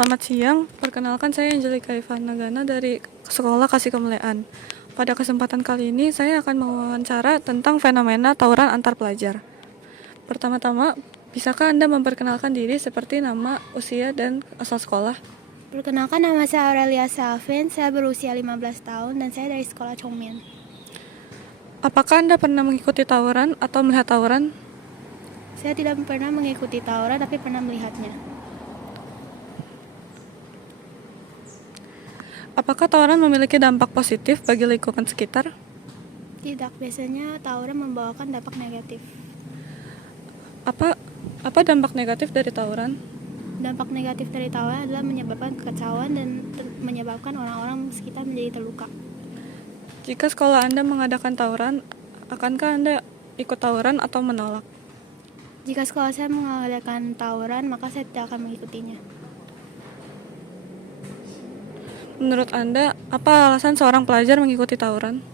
Selamat siang, perkenalkan saya Angelika Ivana Gana dari Sekolah Kasih Kemuliaan. Pada kesempatan kali ini saya akan mewawancara tentang fenomena tawuran antar pelajar. Pertama-tama, bisakah Anda memperkenalkan diri seperti nama, usia, dan asal sekolah? Perkenalkan, nama saya Aurelia Salvin, saya berusia 15 tahun dan saya dari sekolah Chongmian. Apakah Anda pernah mengikuti tawuran atau melihat tawuran? Saya tidak pernah mengikuti tawuran tapi pernah melihatnya. Apakah tawuran memiliki dampak positif bagi lingkungan sekitar? Tidak, biasanya tawuran membawakan dampak negatif. Apa dampak negatif dari tawuran? Dampak negatif dari tawuran adalah menyebabkan kekacauan dan menyebabkan orang-orang sekitar menjadi terluka. Jika sekolah Anda mengadakan tawuran, akankah Anda ikut tawuran atau menolak? Jika sekolah saya mengadakan tawuran, maka saya tidak akan mengikutinya. Menurut Anda, apa alasan seorang pelajar mengikuti tawuran?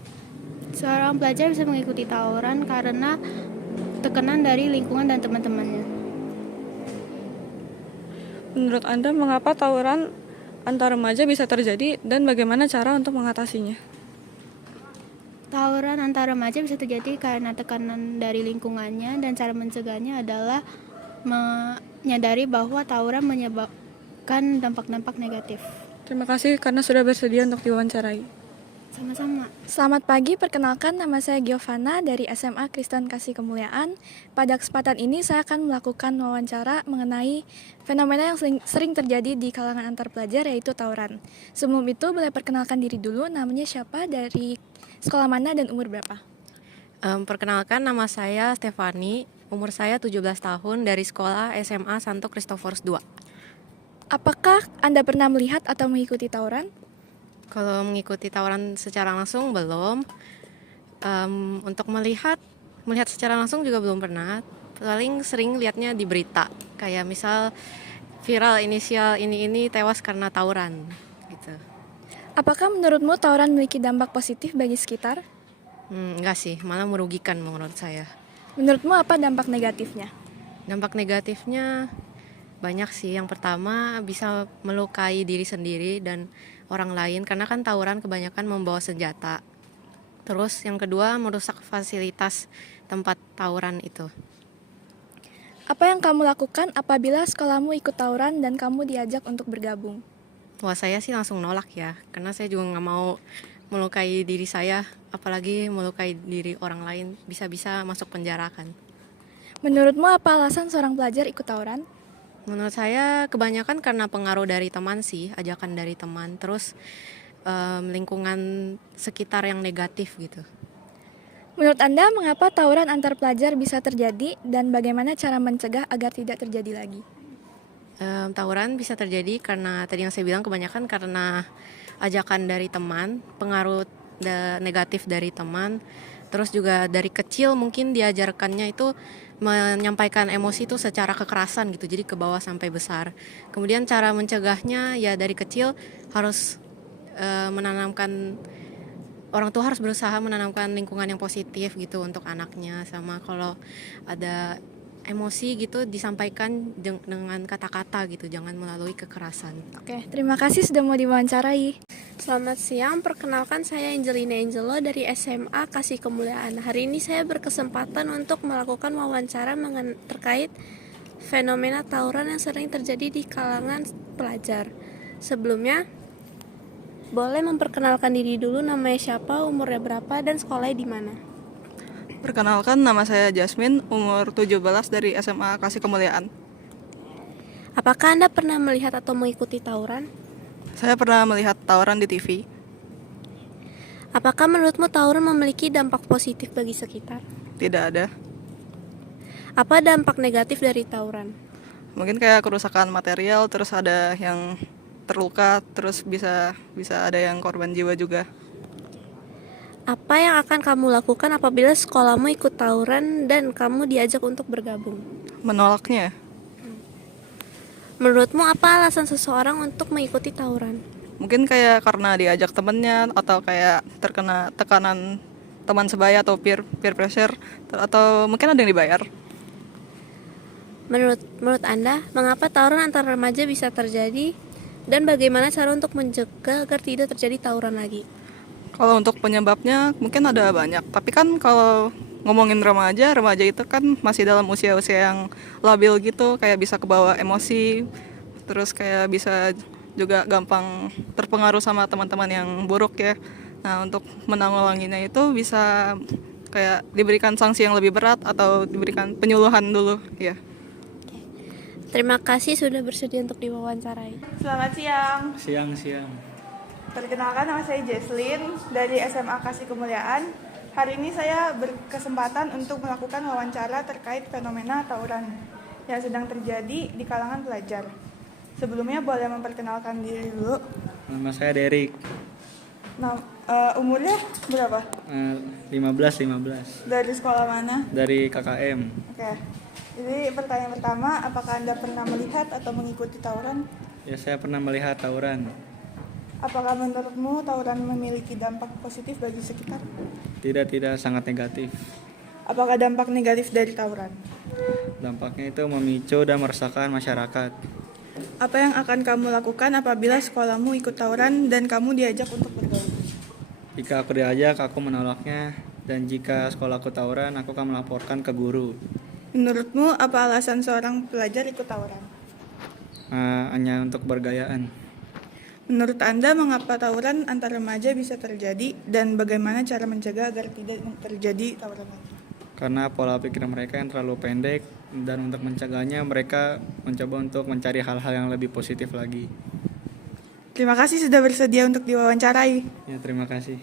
Seorang pelajar bisa mengikuti tawuran karena tekanan dari lingkungan dan teman-temannya. Menurut Anda, mengapa tawuran antar remaja bisa terjadi dan bagaimana cara untuk mengatasinya? Tawuran antar remaja bisa terjadi karena tekanan dari lingkungannya, dan cara mencegahnya adalah menyadari bahwa tawuran menyebabkan dampak-dampak negatif. Terima kasih karena sudah bersedia untuk diwawancarai. Sama-sama. Selamat pagi, perkenalkan nama saya Giovanna dari SMA Kristen Kasih Kemuliaan. Pada kesempatan ini saya akan melakukan wawancara mengenai fenomena yang sering terjadi di kalangan antar pelajar, yaitu tawuran. Sebelum itu boleh perkenalkan diri dulu, namanya siapa, dari sekolah mana, dan umur berapa? Perkenalkan, nama saya Stefani, umur saya 17 tahun, dari sekolah SMA Santo Kristoforus II. Apakah Anda pernah melihat atau mengikuti tawuran? Kalau mengikuti tawuran secara langsung belum. Untuk melihat secara langsung juga belum pernah. Paling sering lihatnya di berita, kayak misal viral inisial ini tewas karena tawuran gitu. Apakah menurutmu tawuran memiliki dampak positif bagi sekitar? Enggak sih, malah merugikan menurut saya. Menurutmu apa dampak negatifnya? Dampak negatifnya banyak sih. Yang pertama, bisa melukai diri sendiri dan orang lain, karena kan tawuran kebanyakan membawa senjata. Terus yang kedua, merusak fasilitas tempat tawuran itu. Apa yang kamu lakukan apabila sekolahmu ikut tawuran dan kamu diajak untuk bergabung? Wah, saya sih langsung nolak ya, karena saya juga nggak mau melukai diri saya, apalagi melukai diri orang lain, bisa-bisa masuk penjara kan. Menurutmu apa alasan seorang pelajar ikut tawuran? Menurut saya kebanyakan karena pengaruh dari teman sih, ajakan dari teman, terus lingkungan sekitar yang negatif gitu. Menurut Anda, mengapa tawuran antar pelajar bisa terjadi dan bagaimana cara mencegah agar tidak terjadi lagi? Tawuran bisa terjadi karena tadi yang saya bilang, kebanyakan karena ajakan dari teman, pengaruh negatif dari teman, terus juga dari kecil mungkin diajarkannya itu menyampaikan emosi itu secara kekerasan gitu, jadi ke bawah sampai besar. Kemudian cara mencegahnya ya dari kecil harus menanamkan, orang tua harus berusaha menanamkan lingkungan yang positif gitu untuk anaknya, sama kalau ada emosi gitu disampaikan dengan kata-kata gitu, jangan melalui kekerasan. Oke, terima kasih sudah mau diwawancarai. Selamat siang, perkenalkan saya Angelina Angelo dari SMA Kasih Kemuliaan. Hari ini saya berkesempatan untuk melakukan wawancara terkait fenomena tawuran yang sering terjadi di kalangan pelajar. Sebelumnya, boleh memperkenalkan diri dulu, namanya siapa, umurnya berapa, dan sekolahnya di mana? Perkenalkan, nama saya Jasmine, umur 17 dari SMA Kasih Kemuliaan. Apakah Anda pernah melihat atau mengikuti tawuran? Saya pernah melihat tawuran di TV. Apakah menurutmu tawuran memiliki dampak positif bagi sekitar? Tidak ada. Apa dampak negatif dari tawuran? Mungkin kayak kerusakan material, terus ada yang terluka, terus bisa ada yang korban jiwa juga. Apa yang akan kamu lakukan apabila sekolahmu ikut tawuran dan kamu diajak untuk bergabung? Menolaknya. Menurutmu apa alasan seseorang untuk mengikuti tawuran? Mungkin kayak karena diajak temennya, atau kayak terkena tekanan teman sebaya atau peer pressure, atau mungkin ada yang dibayar. Menurut Anda, mengapa tawuran antar remaja bisa terjadi Dan bagaimana cara untuk mencegah agar tidak terjadi tawuran lagi? Kalau untuk penyebabnya mungkin ada banyak, tapi kan kalau ngomongin remaja, remaja itu kan masih dalam usia-usia yang labil gitu, kayak bisa kebawa emosi, terus kayak bisa juga gampang terpengaruh sama teman-teman yang buruk ya. Nah, untuk menanggulanginya itu bisa kayak diberikan sanksi yang lebih berat atau diberikan penyuluhan dulu ya. Terima kasih sudah bersedia untuk diwawancarai. Selamat siang. Siang. Perkenalkan, nama saya Jesslyn dari SMA Kasih Kemuliaan. Hari ini saya berkesempatan untuk melakukan wawancara terkait fenomena tawuran yang sedang terjadi di kalangan pelajar. Sebelumnya boleh memperkenalkan diri dulu. Nama saya Derek. Nah, umurnya berapa? 15. Dari sekolah mana? Dari KKM. Oke. Jadi pertanyaan pertama, apakah Anda pernah melihat atau mengikuti tawuran? Ya, saya pernah melihat tawuran. Apakah menurutmu tawuran memiliki dampak positif bagi sekitar? Tidak sangat negatif. Apakah dampak negatif dari tawuran? Dampaknya itu memicu dan meresahkan masyarakat. Apa yang akan kamu lakukan apabila sekolahmu ikut tawuran dan kamu diajak untuk bergaul? Jika aku diajak, aku menolaknya. Dan jika sekolahku tawuran, aku akan melaporkan ke guru. Menurutmu apa alasan seorang pelajar ikut tawuran? Hanya untuk bergayaan. Menurut Anda mengapa tawuran antar remaja bisa terjadi dan bagaimana cara mencegah agar tidak terjadi tawuran lagi? Karena pola pikir mereka yang terlalu pendek, dan untuk mencegahnya mereka mencoba untuk mencari hal-hal yang lebih positif lagi. Terima kasih sudah bersedia untuk diwawancarai. Ya, terima kasih.